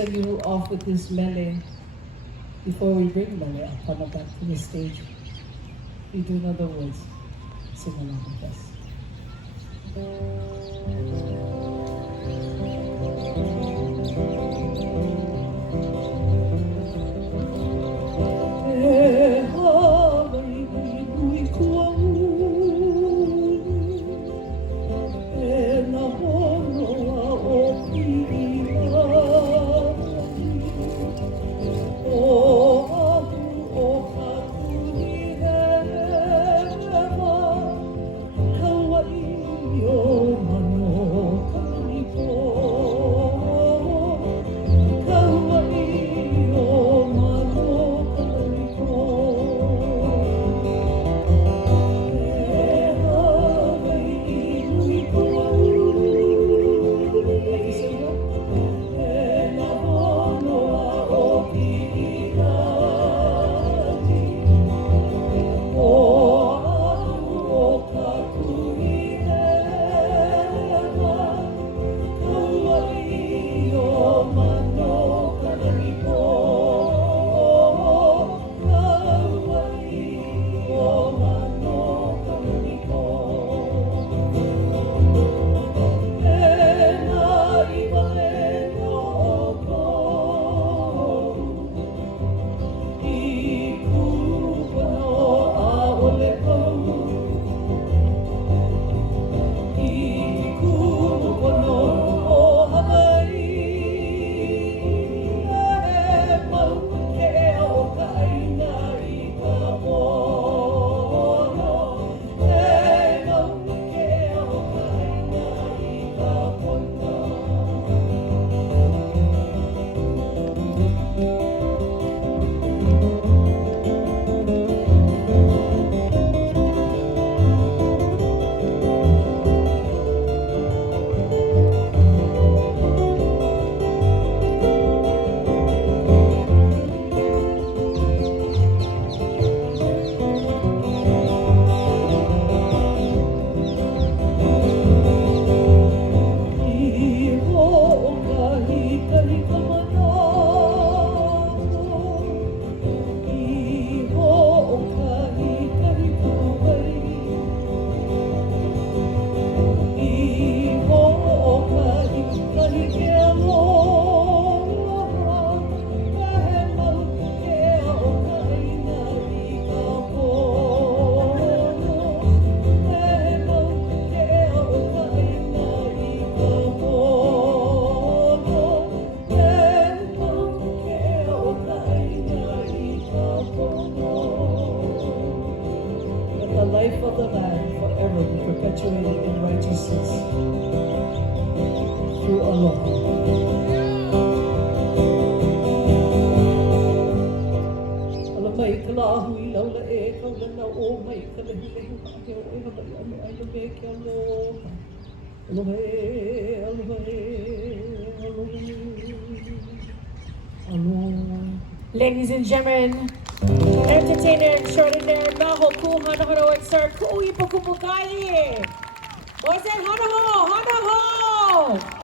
Send you off with this mele. Before we bring mele up back to the stage, we do know the words. Sing along with us. The life of the land forever be perpetuated in righteousness through aloha. Alamay kalahu ilaula e kaulana o may kalahilehi ma'ahe o e habai ame ailame ke aloha. Aloha e, aloha e, aloha e, aloha. Ladies and gentlemen, entertainer extraordinaire Maho Ku Hanohano and Sir Ku Ipukupukai. What's that? Hanoho! Hanoho!